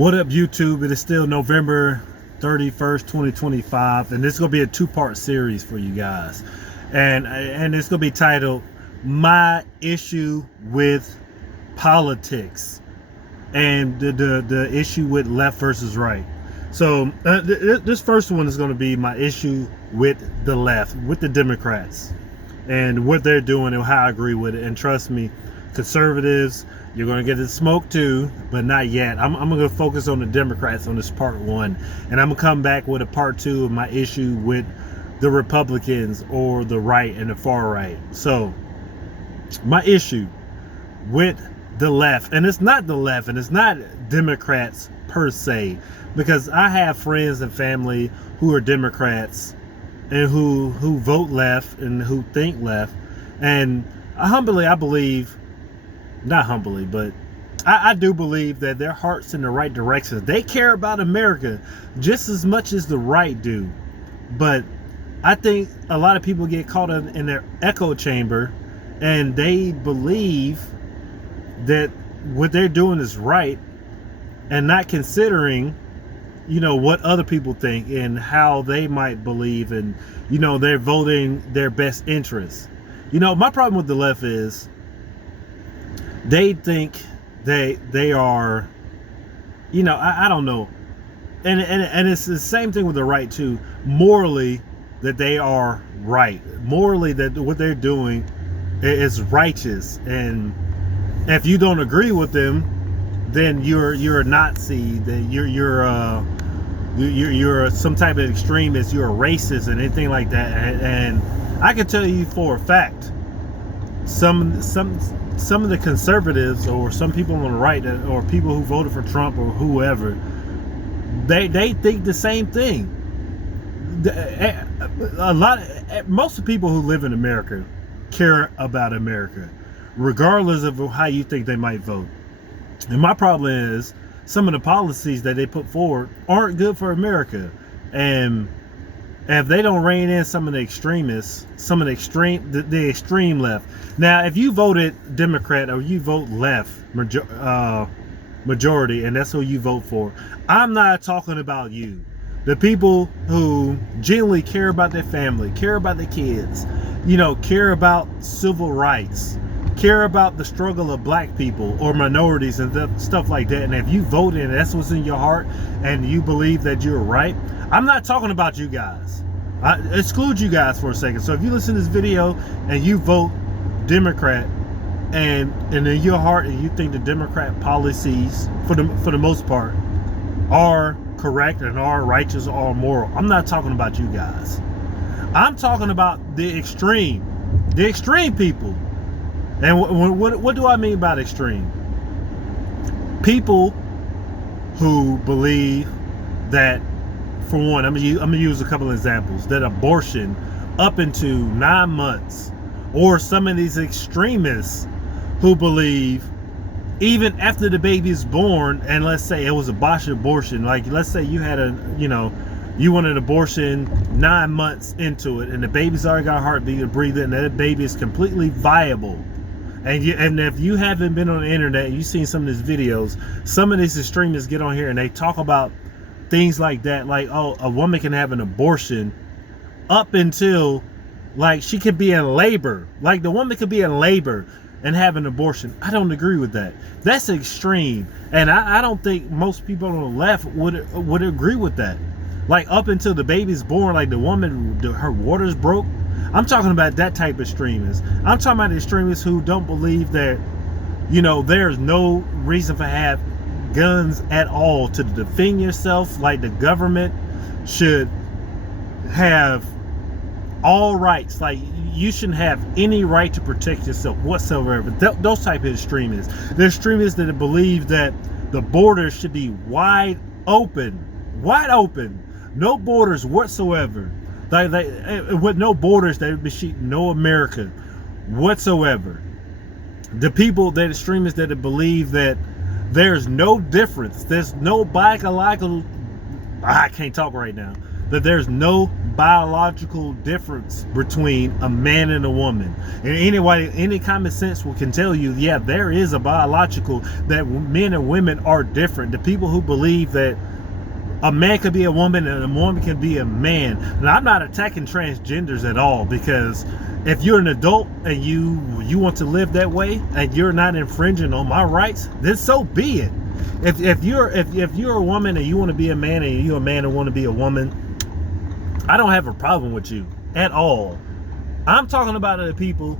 What up, YouTube? It is still November 31st, 2025, and this is going to be a two-part series for you guys. And it's going to be titled My Issue with Politics and the issue with left versus right. So this first one is going to be my issue with the left, with the Democrats, and what they're doing and how I agree with it. And trust me, conservatives, you're going to get the smoke too, but not yet. I'm going to focus on the Democrats on this part one, and I'm going to come back with a part two of my issue with the Republicans, or the right and the far right. So my issue with the left, and it's not the left, and it's not Democrats per se, because I have friends and family who are Democrats and who vote left and who think left, and I believe, not humbly, but I do believe that their heart's in the right direction. They care about America just as much as the right do. But I think a lot of people get caught in their echo chamber, and they believe that what they're doing is right and not considering, what other people think and how they might believe, and, they're voting their best interests. My problem with the left is they think they are, I don't know. And it's the same thing with the right too. Morally, that they are right. Morally, that what they're doing is righteous. And if you don't agree with them, then you're a Nazi. That you're some type of extremist. You're a racist and anything like that. And I can tell you for a fact, some of the conservatives, or some people on the right, or people who voted for Trump or whoever, they think the same thing. Most of the people who live in America care about America, regardless of how you think they might vote. And my problem is some of the policies that they put forward aren't good for America. And if they don't rein in some of the extremists, the extreme left. Now, if you voted Democrat or you vote left majority, and that's who you vote for, I'm not talking about you. The people who genuinely care about their family, care about their kids, care about civil rights, care about the struggle of black people or minorities and stuff like that. And if you vote and that's what's in your heart and you believe that you're right, I'm not talking about you guys. I exclude you guys for a second. So if you listen to this video and you vote Democrat, and in your heart and you think the Democrat policies for the most part are correct and are righteous or moral, I'm not talking about you guys. I'm talking about the extreme people. And what do I mean by extreme? People who believe that, for one, I'm gonna use a couple of examples, that abortion up into 9 months, or some of these extremists who believe even after the baby is born, and let's say it was a botched abortion, like let's say you had you want an abortion 9 months into it, and the baby's already got a heartbeat and breathing, and that baby is completely viable. And if you haven't been on the internet, you've seen some of these videos, some of these extremists get on here and they talk about things like that, like, oh, a woman can have an abortion up until, like, she could be in labor. Like, the woman could be in labor and have an abortion. I don't agree with that. That's extreme. And I don't think most people on the left would agree with that. Like, up until the baby's born, like the woman, her water's broke. I'm talking about that type of extremists. I'm talking about the extremists who don't believe that, there's no reason for have guns at all to defend yourself. Like, the government should have all rights. Like, you shouldn't have any right to protect yourself whatsoever. Those type of extremists. The extremists that believe that the borders should be wide open, no borders whatsoever. With no borders, they would be no America whatsoever. The people, that extremists that believe that there's no difference, there's no biological, I can't talk right now. that there's no biological difference between a man and a woman. And anybody, any common sense can tell you, yeah, there is a biological, that men and women are different. The people who believe that a man could be a woman and a woman can be a man. And I'm not attacking transgenders at all, because if you're an adult and you want to live that way and you're not infringing on my rights, then so be it. If you're a woman and you want to be a man, and you're a man and want to be a woman, I don't have a problem with you at all. I'm talking about the people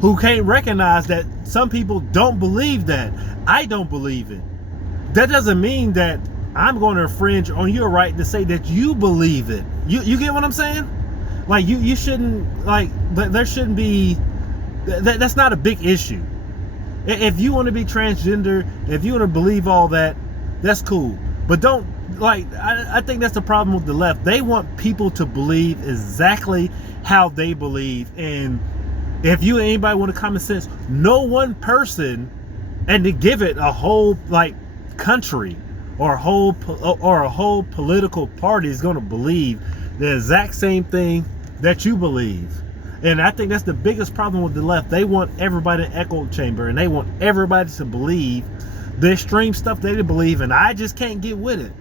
who can't recognize that some people don't believe that. I don't believe it. That doesn't mean that I'm going to infringe on your right to say that you believe it. You get what I'm saying? Like you shouldn't, like, there shouldn't be, that's not a big issue. If you want to be transgender, if you want to believe all that, that's cool. But don't, like, I think that's the problem with the left. They want people to believe exactly how they believe. And if you anybody want a common sense, no one person, and to give it a whole, like, country or a whole political party is going to believe the exact same thing that you believe. And I think that's the biggest problem with the left. They want everybody in echo chamber, and they want everybody to believe the extreme stuff they believe, and I just can't get with it.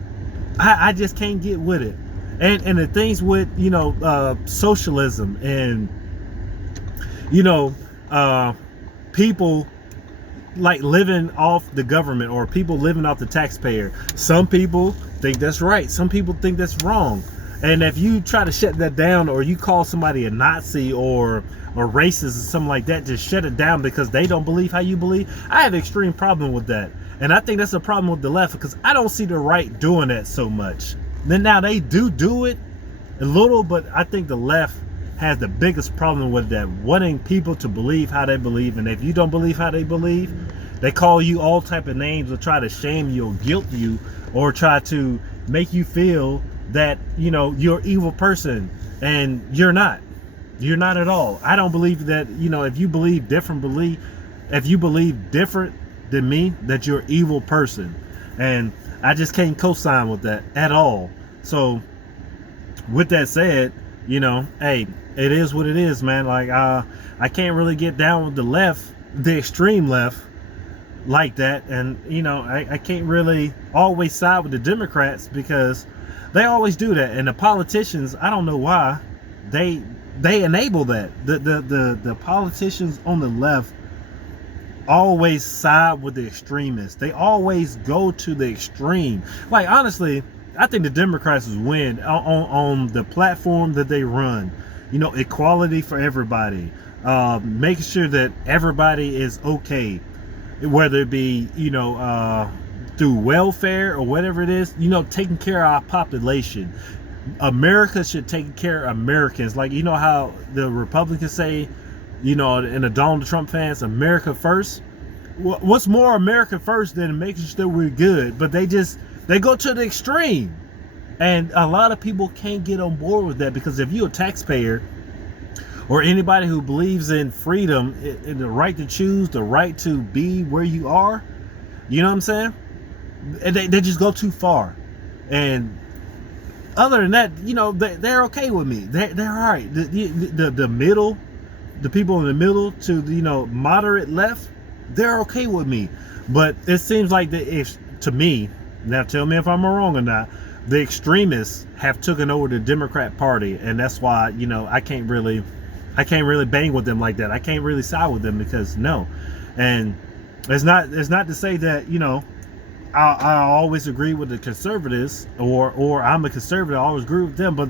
I just can't get with it. And the things with, socialism and, people like living off the government, or people living off the taxpayer. Some people think that's right. Some people think that's wrong. And if you try to shut that down, or you call somebody a Nazi or racist or something like that, just shut it down because they don't believe how you believe, I have an extreme problem with that. And I think that's a problem with the left, because I don't see the right doing that so much. Then now they do it a little, but I think the left has the biggest problem with that, wanting people to believe how they believe. And if you don't believe how they believe, they call you all type of names, or try to shame you or guilt you, or try to make you feel that, you're an evil person, and you're not. You're not at all. I don't believe that, if you believe different than me, that you're an evil person. And I just can't co-sign with that at all. So with that said, hey, it is what it is, man. Like, I can't really get down with the left, the extreme left, like that. And, I can't really always side with the Democrats, because they always do that. And the politicians, I don't know why, they enable that. The politicians on the left always side with the extremists. They always go to the extreme. Like, honestly, I think the Democrats will win on the platform that they run. Equality for everybody, making sure that everybody is okay, whether it be through welfare or whatever it is. Taking care of our population. America should take care of Americans. Like, how the Republicans say, and the Donald Trump fans, America first. What's more America first than making sure we're good? But they go to the extreme. And a lot of people can't get on board with that, because if you're a taxpayer, or anybody who believes in freedom, in the right to choose, the right to be where you are, you know what I'm saying? They just go too far. And other than that, they're okay with me. They're all right. The middle, the people in the middle to moderate left, they're okay with me. But it seems like to me, now tell me if I'm wrong or not, the extremists have taken over the Democrat Party, and that's why I can't really bang with them like that. I can't really side with them, because no. And it's not to say that I always agree with the conservatives, or I'm a conservative, I always agree with them. But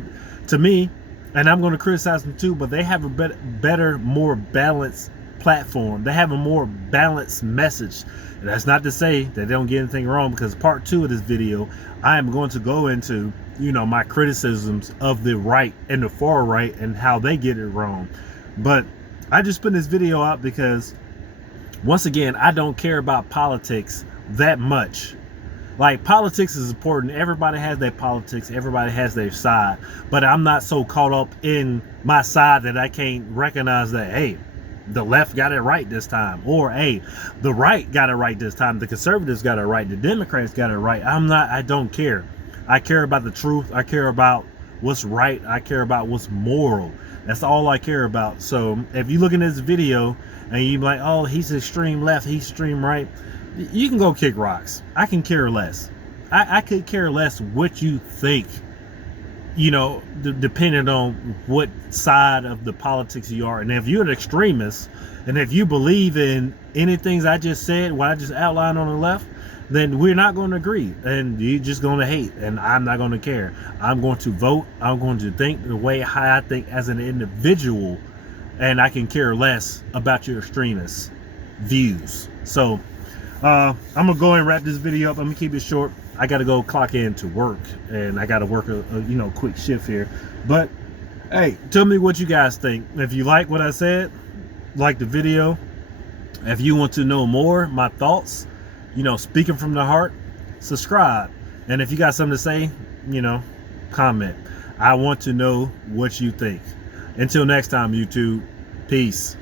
to me, and I'm going to criticize them too, but they have a better, more balanced platform. They have a more balanced message. And that's not to say that they don't get anything wrong, because part 2 of this video, I am going to go into my criticisms of the right and the far right and how they get it wrong. But I just put this video out because, once again, I don't care about politics that much. Like, politics is important. Everybody has their politics. Everybody has their side. But I'm not so caught up in my side that I can't recognize that, hey, the left got it right this time, or hey, the right got it right this time, the conservatives got it right, the Democrats got it right. I don't care. I care about the truth. I care about what's right. I care about what's moral. That's all I care about. So if you look in this video and you're like, oh, he's extreme left, he's extreme right, you can go kick rocks. I can care less. I could care less what you think, you know, depending on what side of the politics you are. And if you're an extremist, and if you believe in anything I just said, what I just outlined on the left, then we're not going to agree, and you're just going to hate, and I'm not going to care. I'm going to vote. I'm going to think the way how I think as an individual, and I can care less about your extremist views. So I'm gonna go and wrap this video up. I'm gonna keep it short. I gotta go clock in to work, and I gotta work a you know, quick shift here. But hey, tell me what you guys think. If you like what I said, like the video. If you want to know more, my thoughts, you know, speaking from the heart, subscribe. And if you got something to say, you know, comment. I want to know what you think. Until next time, YouTube, peace.